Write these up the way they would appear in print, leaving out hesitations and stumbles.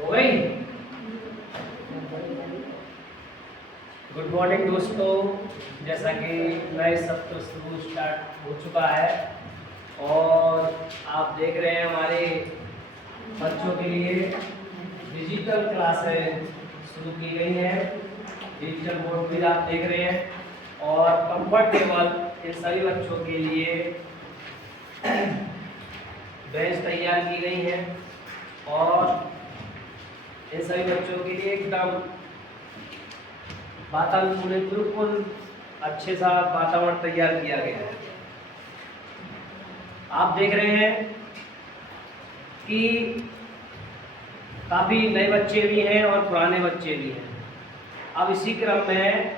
हो गई। Good morning दोस्तों, जैसा कि नए सत्र शुरू स्टार्ट हो चुका है और आप देख रहे हैं हमारे बच्चों के लिए डिजिटल क्लासें शुरू की गई हैं। डिजिटल बोर्ड भी आप देख रहे हैं और कंफर्टेबल इन सभी बच्चों के लिए बेंच तैयार की गई है और इन सभी बच्चों के लिए एकदम वातावरण बिल्कुल अच्छे सा वातावरण तैयार किया गया है। आप देख रहे हैं कि काफ़ी नए बच्चे भी हैं और पुराने बच्चे भी हैं। अब इसी क्रम में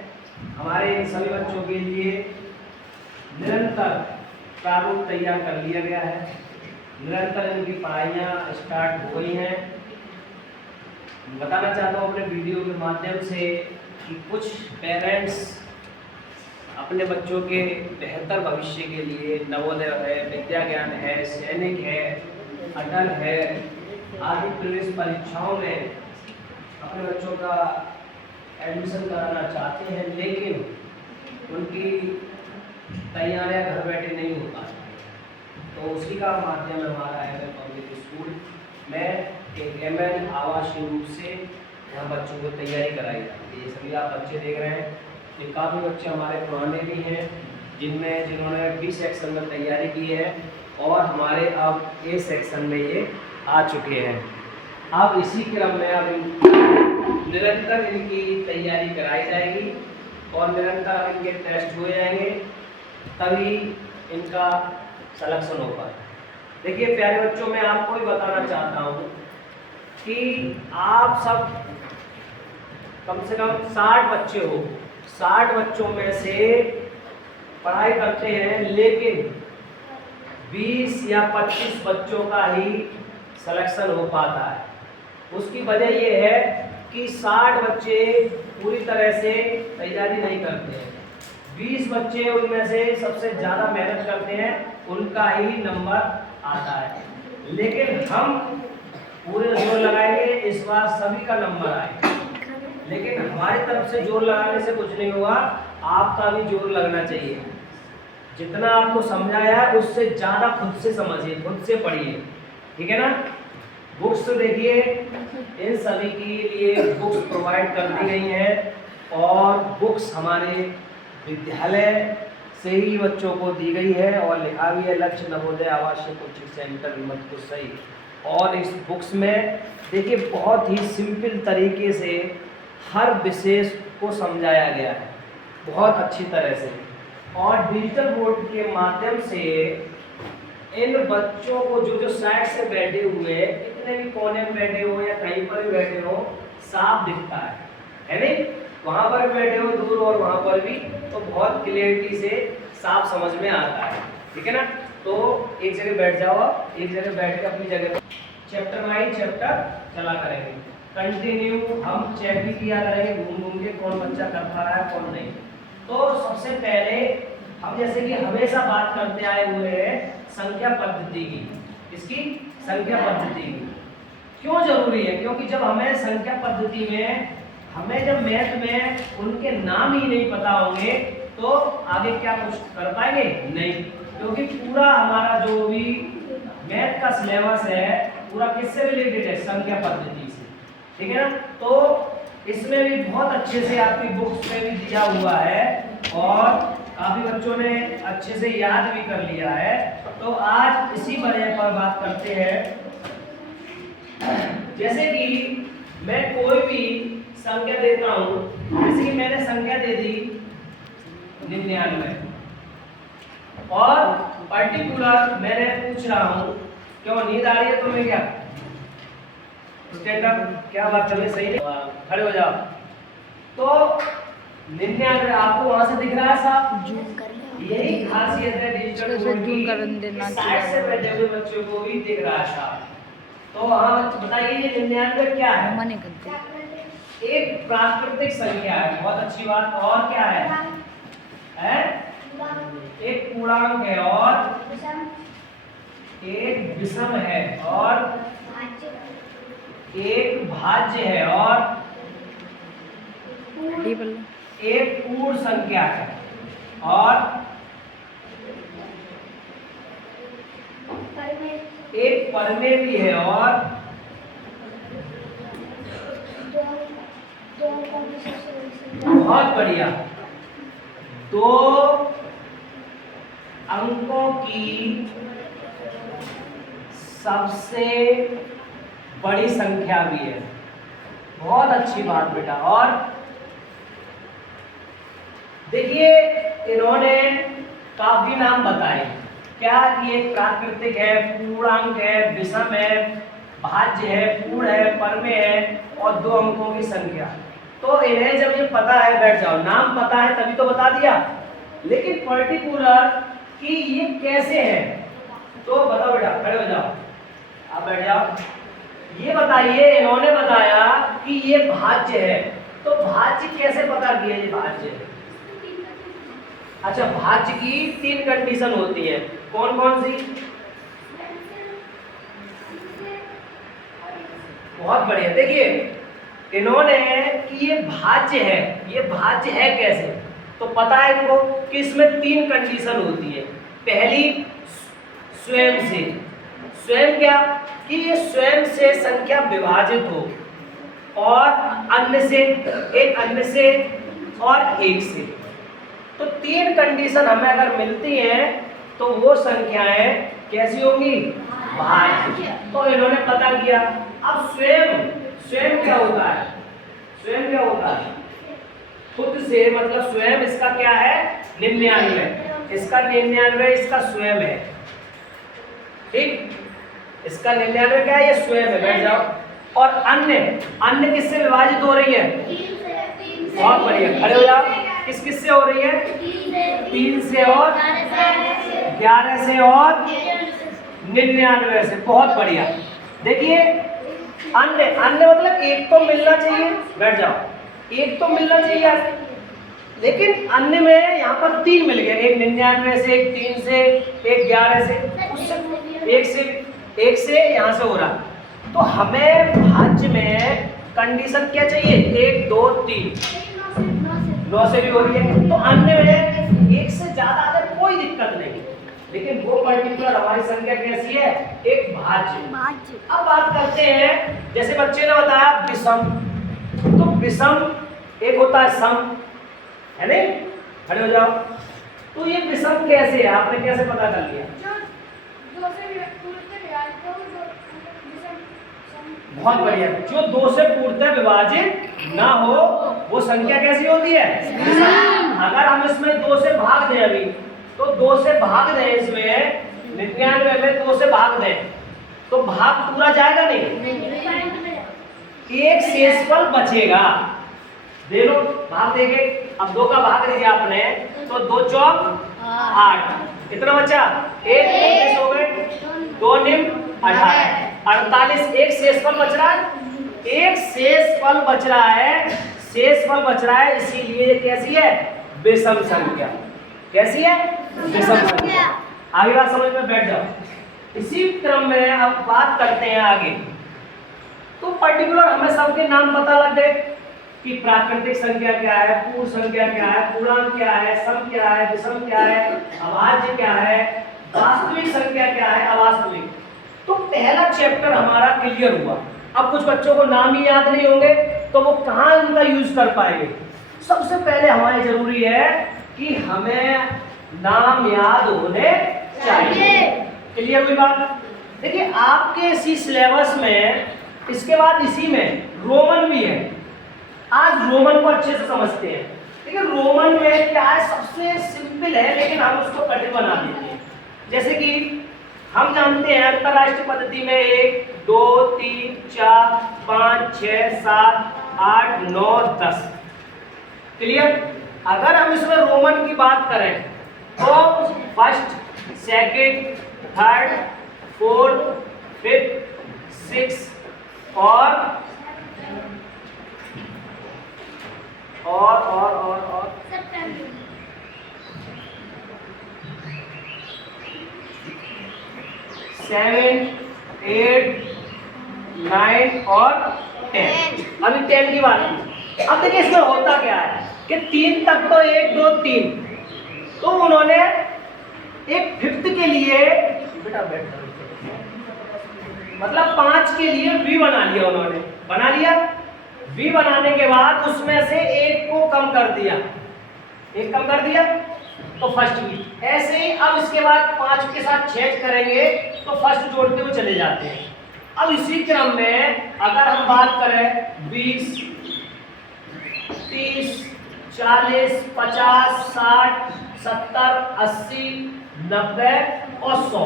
हमारे सभी बच्चों के लिए निरंतर प्रारूप तैयार कर लिया गया है। निरंतर इनकी पढ़ाइयाँ स्टार्ट हो गई हैं। बताना चाहता हूँ अपने वीडियो के माध्यम से कि कुछ पेरेंट्स अपने बच्चों के बेहतर भविष्य के लिए नवोदय है, विद्या ज्ञान है, सैनिक है, अटल है आदि प्रवेश परीक्षाओं में अपने बच्चों का एडमिशन कराना चाहते हैं, लेकिन उनकी तैयारियां घर बैठे नहीं हो पाती। तो उसी का माध्यम हमारा है पब्लिक स्कूल में एक MN आवासीय रूप से यहाँ बच्चों को तैयारी कराई जाती है। ये सभी आप बच्चे देख रहे हैं कि काफ़ी बच्चे हमारे पुराने भी हैं जिन्होंने B सेक्शन में तैयारी की है और हमारे अब A सेक्शन में ये आ चुके हैं। अब इसी क्रम में अब निरंतर इनकी तैयारी कराई जाएगी और निरंतर इनके टेस्ट हुए जाएंगे, तभी इनका सिलेक्शन हो पाए। देखिए प्यारे बच्चों, मैं आपको भी बताना चाहता हूँ कि आप सब कम से कम 60 बच्चे हो। 60 बच्चों में से पढ़ाई करते हैं, लेकिन 20 या 25 बच्चों का ही सिलेक्शन हो पाता है। उसकी वजह यह है कि 60 बच्चे पूरी तरह से तैयारी नहीं करते हैं। 20 बच्चे उनमें से सबसे ज़्यादा मेहनत करते हैं, उनका ही नंबर आता है। लेकिन हम पूरे जोर लगाएंगे, इस बार सभी का नंबर आएगा। लेकिन हमारी तरफ से जोर लगाने से कुछ नहीं होगा, आपका भी जोर लगना चाहिए। जितना आपको समझाया उससे ज़्यादा खुद से समझिए, खुद से पढ़िए, ठीक है ना। बुक्स देखिए, इन सभी के लिए बुक्स प्रोवाइड कर दी गई हैं और बुक्स हमारे विद्यालय से ही बच्चों को दी गई है और लिखा भी है लक्ष्य नवोदय आवासीय कोचिंग सेंटर हिम्मतपुर सही। और इस बुक्स में देखिए बहुत ही सिंपल तरीके से हर विशेष को समझाया गया है, बहुत अच्छी तरह से। और डिजिटल बोर्ड के माध्यम से इन बच्चों को जो साइड से बैठे हुए, कितने भी कोने में बैठे हो या कहीं पर भी बैठे हो, साफ दिखता है नहीं। वहाँ पर बैठे हो दूर और वहाँ पर भी, तो बहुत क्लियरिटी से साफ समझ में आता है, ठीक है ना। तो एक जगह बैठ जाओ, एक जगह बैठ के अपनी जगह चैप्टर वाइज चैप्टर चला करेंगे। कंटिन्यू हम चेक भी किया करेंगे घूम घूम के कौन बच्चा कर पा रहा है कौन नहीं। तो सबसे पहले हम जैसे कि हमेशा बात करते आए हुए हैं संख्या पद्धति की। इसकी संख्या पद्धति की क्यों जरूरी है? क्योंकि जब हमें संख्या पद्धति में हमें जब मैथ में उनके नाम ही नहीं पता होंगे तो आगे क्या कुछ कर पाएंगे? नहीं। क्योंकि पूरा हमारा जो भी मैथ का सिलेबस है पूरा किससे रिलेटेड है? संख्या पद्धति से, ठीक है ना। तो इसमें भी बहुत अच्छे से आपकी बुक्स में भी दिया हुआ है और काफी बच्चों ने अच्छे से याद भी कर लिया है। तो आज इसी वजह पर बात करते हैं। जैसे कि मैं कोई भी संख्या देता हूं, जैसे कि मैंने संख्या दे दी 99 और पर्टिकुलर मैंने पूछ रहा हूं, क्यों नींद आ रही है तुम्हें? क्या स्टैंड अप, क्या बात चल रही? सही नहीं, खड़े हो जाओ। तो 99 आपको वहां से दिख रहा है साहब? जूम कर ले। यही खासियत है डिजिटल बोर्ड की, साइड से बैठे हुए बच्चों को भी दिख रहा है साहब। तो हाँ बताइए ये 99 क्या है? मने करते एक प्राकृतिक संख्या है, बहुत अच्छी बात। और क्या है? एक पूर्णांक है और एक विषम है और एक भाज्य है और एक पूर्ण संख्या है और एक परमेय भी है और बहुत बढ़िया, 2 अंकों की सबसे बड़ी संख्या भी है। बहुत अच्छी बात बेटा। और देखिए इन्होंने काफी नाम बताए, क्या कि एक प्राकृतिक है, पूर्णांक है, विषम है, भाज्य है, पूर्ण है, परमेय है और 2 अंकों की संख्या। तो इन्हें जब ये पता है, बैठ जाओ, नाम पता है तभी तो बता दिया, लेकिन पर्टिकुलर कि ये कैसे है तो बताओ बेटा, खड़े हो जाओ, आप बैठ जाओ। ये बताइए, इन्होंने बताया कि ये भाज्य है, तो भाज्य कैसे पता किया ये भाज्य है? अच्छा, भाज्य की 3 कंडीशन होती है, कौन कौन सी? बहुत बढ़िया। देखिए इन्होंने कि ये भाज्य है, ये भाज्य है कैसे, तो पता है इनको कि इसमें 3 कंडीशन होती है। पहली स्वयं से, स्वयं क्या कि ये स्वयं से संख्या विभाजित हो, और अन्य से, एक अन्य से और एक से। तो 3 कंडीशन हमें अगर मिलती हैं तो वो संख्याएं कैसी होंगी? भाज्य। तो इन्होंने पता किया। अब स्वयं, स्वयं क्या होता है? स्वयं क्या होता है? खुद से, मतलब स्वयं इसका क्या है? 99, इसका 99, इसका स्वयं है, ठीक, इसका 99 क्या है? ये स्वयं है, बैठ जाओ। और अन्य, अन्य किससे विभाजित हो रही है? बहुत बढ़िया, खड़े हो जाओ। किस किस से हो रही है? 3 से और 11 से और 99 से। बहुत बढ़िया। देखिए अन्य, अन्य मतलब एक तो मिलना चाहिए, बैठ जाओ, एक तो मिलना चाहिए, लेकिन अन्य में यहाँ पर 3 मिल गए, एक 99 से, एक 3 से, एक 11 से, उससे एक से यहाँ से हो रहा। तो हमें भाज्य में कंडीशन क्या चाहिए? 1 2 3, 9 से भी हो रही है। तो अन्य में 1 से ज्यादा आ जाए कोई दिक्कत नहीं, लेकिन वो पर्टिकुलर हमारी संख्या कैसी है? एक भाज्य। अब बात करते हैं, जैसे बच्चे ने बताया विषम, तो विषम एक होता है सम, है नहीं? खड़े हो जाओ। तो ये विषम कैसे है, आपने कैसे पता कर लिया? बहुत बढ़िया। जो 2 से पूर्णतः विभाजित ना हो वो संख्या कैसी होती है? अगर हम इसमें 2 से भाग दें, अभी तो 2 से भाग दें, इसमें 99 में 2 से भाग दें तो भाग पूरा जाएगा नहीं, एक शेषफल बचेगा। दे लो, भाग देंगे। अब 2 का भाग दिया आपने तो 2 चौक 8, कितना बचा? 1 19 हो गए, 2 निम 18, 48, एक शेषफल बच रहा है, एक शेषफल बच रहा है, शेषफल बच रहा है, इसीलिए कैसी है? विषम संख्या। कैसी है? विषम संख्या। आगे बात समझ में बैठ जाओ। इसी क्रम में अब बात करते हैं आगे। तो पर्टिकुलर हमें सबके नाम पता लग गए कि प्राकृतिक संख्या क्या है, पूर्ण संख्या क्या है, पूर्णांक क्या है, सम क्या है, विषम क्या है, अभाज्य क्या है, वास्तविक संख्या क्या है, अवास्तविक। तो पहला चैप्टर हमारा क्लियर हुआ। अब कुछ बच्चों को नाम ही याद नहीं होंगे तो वो कहाँ इनका यूज कर पाएंगे? सबसे पहले हमारी जरूरी है कि हमें नाम याद होने चाहिए। क्लियर हुई बात? देखिए आपके इसी सिलेबस में, इसके बाद इसी में रोमन भी है। आज रोमन को अच्छे से समझते हैं। देखिए रोमन में क्या है, सबसे सिंपल है लेकिन हम उसको कठिन बना देते हैं। जैसे कि हम जानते हैं अंतरराष्ट्रीय पद्धति में 1 2 3 4 5 6 7 8 9 10। क्लियर? अगर हम इसमें रोमन की बात करें तो first, second, third, fourth, fifth, six और सेवन, 8, 9 और 10। अभी 10 की बात की। अब देखिए इसमें होता क्या है कि 3 तक तो 1 2 3, तो उन्होंने एक फिफ्थ के लिए बेटा बैठ मतलब 5 के लिए v बना लिया, उन्होंने बना लिया। v बनाने के बाद उसमें से एक को कम कर दिया, एक कम कर दिया तो फर्स्ट v। ऐसे ही अब इसके बाद 5 के साथ 6 करेंगे तो फर्स्ट जोड़ते हुए चले जाते हैं। अब इसी क्रम में अगर हम बात करें 20 30 40 50 60 70 80 90 और 100।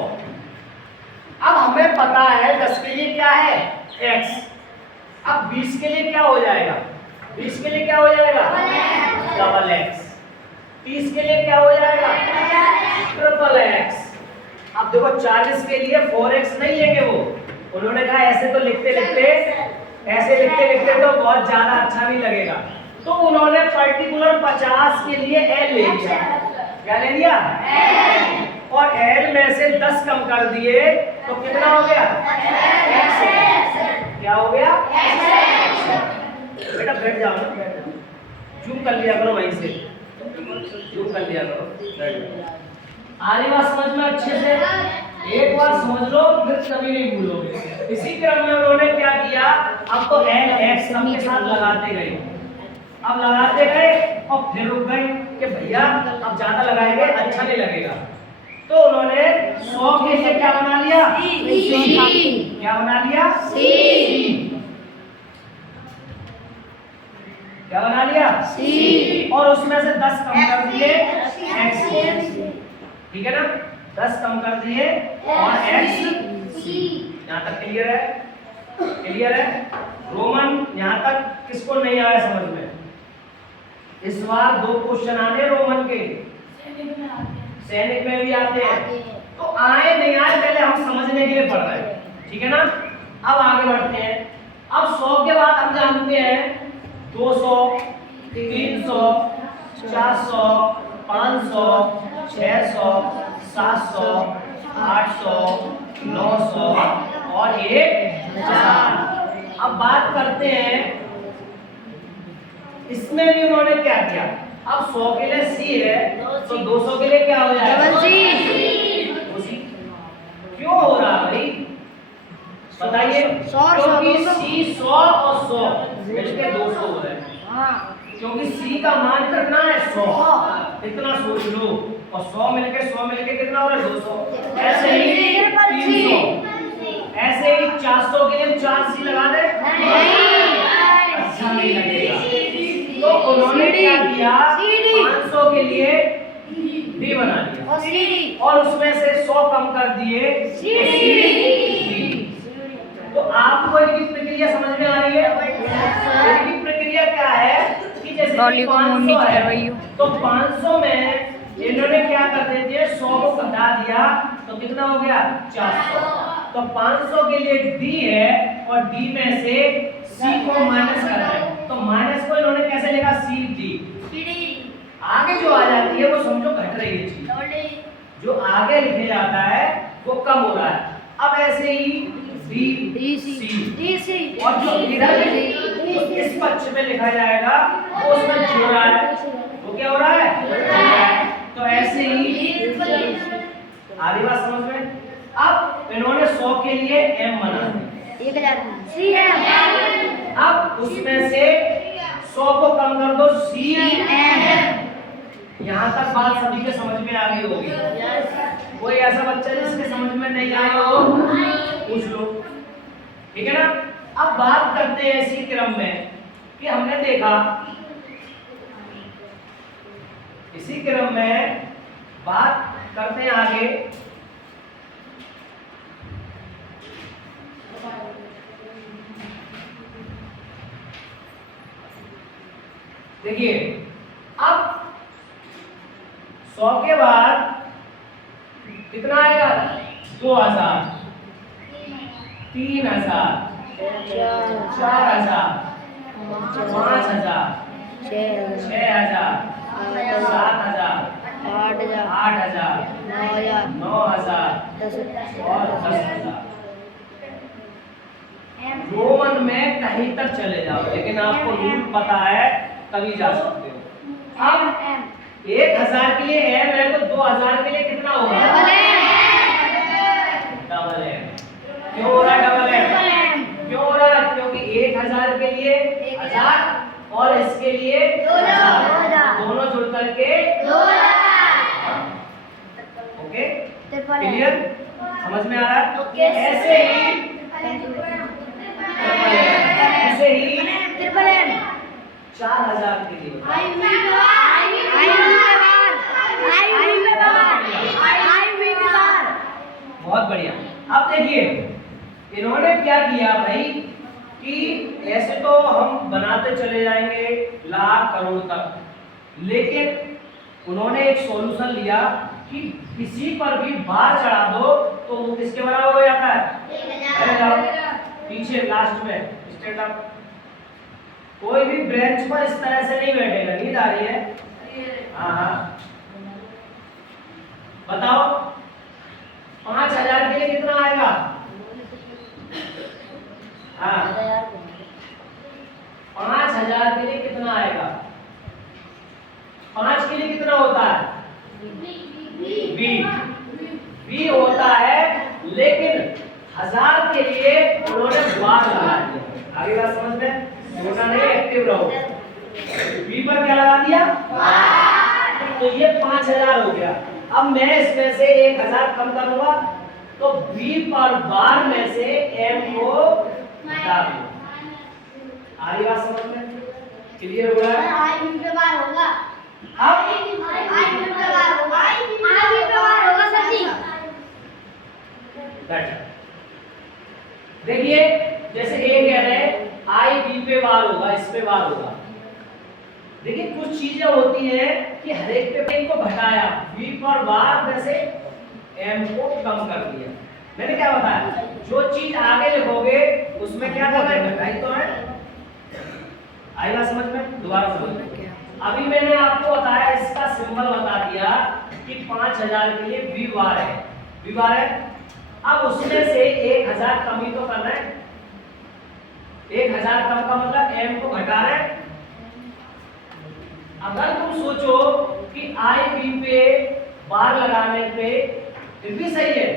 अब हमें पता है 10 के लिए क्या है x। अब 20 के लिए क्या हो जाएगा, 20 के लिए क्या हो जाएगा डबल x। 30 के लिए क्या हो जाएगा ट्रिपल x। अब देखो 40 के लिए 4x नहीं लेंगे वो, उन्होंने कहा ऐसे तो लिखते लिखते तो बहुत ज्यादा अच्छा नहीं लगेगा, तो उन्होंने पर्टिकुलर 50 के लिए l ले लिया। क्या ले लिया और l में से 10 कम कर दिए तो कितना हो गया x। क्या हो गया बेटा बैठ जाओ ना, बैठ जाओ, जूम कर लिया करो, वहीं से जूम कर लिया करो। आरी बात समझ में अच्छे से, एक बार समझ लो फिर कभी नहीं भूलोगे। इसी क्रम में उन्होंने क्या किया, अब तो n x सबके साथ लगाते गए, अब लगाते गए और फिर रुक गए कि भैया अब ज्यादा लगाएंगे अच्छा नहीं लगेगा, तो उन्होंने 100 के लिए क्या बना लिया c। क्या बना लिया c। क्या बना लिया c और उसमें से 10 कम कर दिए x। ठीक है ना, 10 कम कर दिए और x। यहाँ तक क्लियर है, क्लियर है। रोमन यहाँ तक किसको नहीं आया समझ में? इस बार 2 क्वेश्चन आने रोमन के, सैनिक में भी आते हैं, तो आए नहीं आए पहले हम समझने के लिए पढ़ रहे हैं, ठीक है ना। अब आगे बढ़ते हैं। अब 100 के बाद हम जानते हैं 200 300 400 500 600 700 800 900 और 1000। अब बात करते हैं इसमें भी उन्होंने क्या किया, अब 100 के लिए c है तो 200 के लिए क्या हो जाएगा डबल c। क्यों हो रहा भाई बताइए? क्योंकि c 100 और 100 मिलके 200 हो रहा है, क्योंकि c का मान कितना है 100, इतना सोच लो, और 100 मिलके कितना हो रहा है 200। ऐसे ही 300, ऐसे ही 400 के लिए 4c लगा दे, अच्छा नहीं लगेगा, तो उन्होंने क्या किया 500 के लिए d बना दिया और उसमें से 100 कम कर दिए c। तो आपको इनकी प्रक्रिया समझ में आ रही है? इनकी प्रक्रिया क्या है कि जैसे 500 है तो 500 में इन्होंने क्या कर देते 100 को घटा दिया तो कितना हो गया 400। तो 500 के लिए d है और d में से c को माइनस करना है, तो माइनस को इन्होंने कैसे लिखा cd। आगे जो आ जाती है वो समझो घट रही है चीज, जो आगे लिखे जाता है वो कम हो रहा है। अब ऐसे ही DC और जो इधर इस पक्ष में लिखा जाएगा वो उसमें जोड़ रहा है, वो क्या हो रहा है तो ऐसे ही आधी बात समझ में। अब इन्होंने 100 के लिए m बना दिया, अब उसमें से 100 को कम कर दो cm। यहाँ तक बात सभी के समझ में आ गई होगी। कोई ऐसा बच्चा जिसके समझ में नहीं आया हो पूछ लो, ठीक है ना। अब बात करते हैं इसी क्रम में कि हमने देखा, इसी क्रम में बात करते हैं आगे। देखिए अब 100 के बाद कितना आएगा 2000 3000 4000 5000 6000 7000 8000 9000 और 10000। कहीं तक चले जाओ, लेकिन आपको रूल पता है तभी जा सकते हो। अब 1000 के लिए एम है तो 2000 के लिए कितना होगा? Double M. क्यों हो रहा है डबल एम? क्यों हो रहा है? क्योंकि 1000 के लिए 1000 और इसके लिए 2000, दोनों जुड़ करके 2000। Okay, clear? समझ में आ रहा है? ऐसे ही ऐसे ही 4000 के लिए बहुत बढ़िया। अब देखिए इन्होंने क्या किया भाई कि ऐसे तो हम बनाते चले जाएंगे लाख करोड़ तक, लेकिन उन्होंने एक सॉल्यूशन लिया कि किसी पर भी बार चढ़ा दो तो वो किसके बराबर हो जाता है? पीछे लास्ट में स्टैंड अप। कोई भी ब्रेंच पर इस तरह से नहीं बैठेगा, नींद आ रही है? हाँ, बताओ 5000 के लिए कितना आएगा? हाँ, 5000 के लिए कितना आएगा? 5 के लिए कितना होता है? बी होता है, लेकिन 1000 के लिए उन्होंने बार लगा दिया। आगे बात समझ में? छोटा नहीं, एक्टिव रहो। बी पर क्या लगा दिया? तो ये 5000 हो गया। अब मैं इसमें से 1000 कम करूंगा तो बी पर बार में से एम को हटा दूं। आगे बात समझ में? क्लियर हो रहा है? आई बी पे बार होगा। अब आई बी पे बार होगा। आई बी पे बार होगा सर जी। देखिए जैसे ए कह रहे हैं आई बी पे बार होगा, इस पे बार होगा। देखिए कुछ चीजें होती हैं कि हर एक पे इनको घटाया, बी पर बार में से एम को कम कर दिया। मैंने क्या बताया? जो चीज आगे लिखोगे उसमें क्या करना है? घटाई तो है। आई बात समझ में? दोबारा समझ में। अभी मैंने आपको बताया, इसका सिंबल बता दिया कि 5000 के लिए बी बार है, बी बार है। अब उसमें से 1000 कम ही तो करना है। 1000 कम का मतलब एम को घटा रहे हैं। अगर तुम सोचो कि आई बी पे बार लगाने पे फिर भी सही है,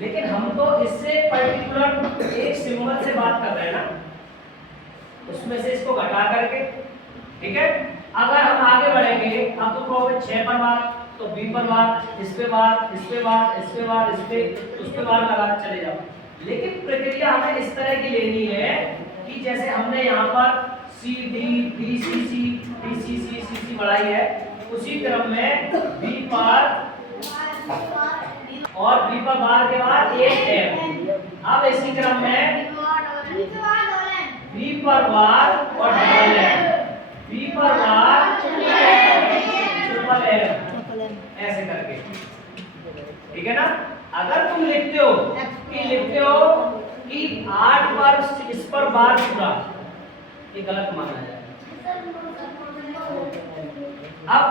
लेकिन हम तो इससे पर्टिकुलर एक सिंबल से बात कर रहे हैं ना, उसमें से इसको घटा करके, ठीक है? अगर हम आगे बढ़ेंगे, अब तो कहोगे 6 पर बार, तो बी पर बार, इस पे बार, इस पे बार, इस पे बार, इस पे, उस पे बार लगाते चले जाओ। लेकिन प्रक्रिया हमें इस तरह की लेनी है कि जैसे हमने यहाँ पर C D D C C D C C C C बढ़ाई है, उसी क्रम में बी पर और बी पर बार के बाद एक एम। अब इसी क्रम में बी पर बार और डबल एम, बी पर बार ट्रिपल एम, ऐसे करके, ठीक है ना? अगर तुम लिखते हो कि 8 पर इस पर बार पूरा, ये गलत माना जाए। अब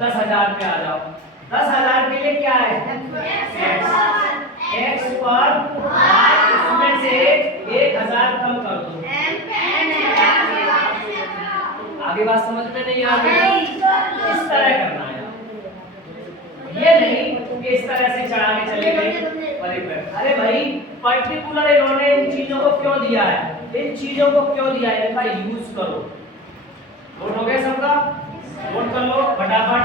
10,000 पे आ जाओ। 10,000 के लिए क्या है? x पर उसमें से 1,000 कम कर दो। आगे बात समझ में नहीं आ रही? इस तरह करना है, ये नहीं कि इस तरह से चढ़ा के चले गए। अरे भाई पर्टिकुलर इन्होंने इन चीजों को क्यों दिया है? इन चीजों को क्यों दिया है? इनका यूज करो। नोट हो गया सबका? नोट कर लो फटाफट,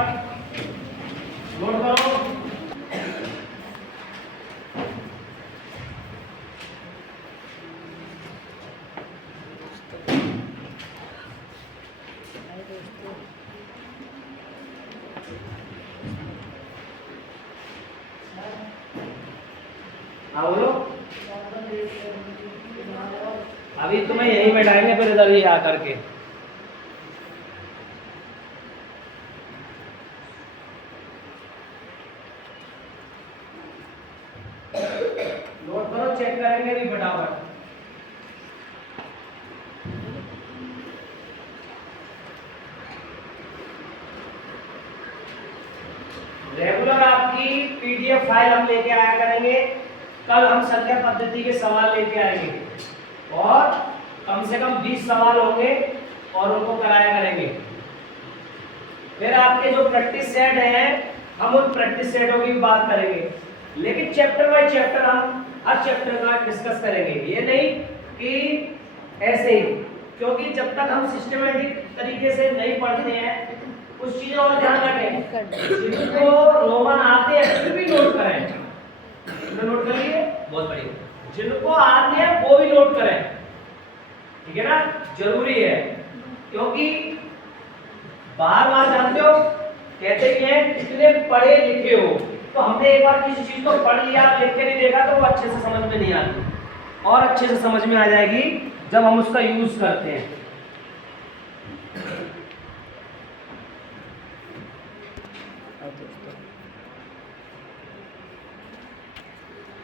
नोट करो। हाँ बोलो। अभी तुम्हें यहीं बैठाएंगे, फिर इधर ही आकर के नोट करो, चेक करेंगे भी फटाफट। रेगुलर आपकी पीडीएफ फाइल हम लेके आया करेंगे। कल हम संख्या पद्धति के सवाल लेके आएंगे। और कम से कम 20 सवाल होंगे और उनको कराया करेंगे। फिर आपके जो प्रैक्टिस सेट हैं हम उन प्रैक्टिस सेटों की बात करेंगे, लेकिन चैप्टर बाय चैप्टर हम हर चैप्टर का डिस्कस करेंगे। ये नहीं कि ऐसे ही, क्योंकि जब तक हम सिस्टमैटिक तरीके से नहीं पढ़ते हैं कुछ चीजें और ध्यान रखें। जिनको रोमन आते हैं फिर भी नोट करें, नोट कर लिए बहुत बढ़िया। जिनको आते हैं वो भी नोट करें, ठीक है ना, जरूरी है। क्योंकि बार बार जानते हो कहते ही हैं इतने पढ़े लिखे हो, तो हमने एक बार किसी चीज को पढ़ लिया लिख के नहीं देखा तो वो अच्छे से समझ में नहीं आती, और अच्छे से समझ में आ जाएगी जब हम उसका यूज करते हैं।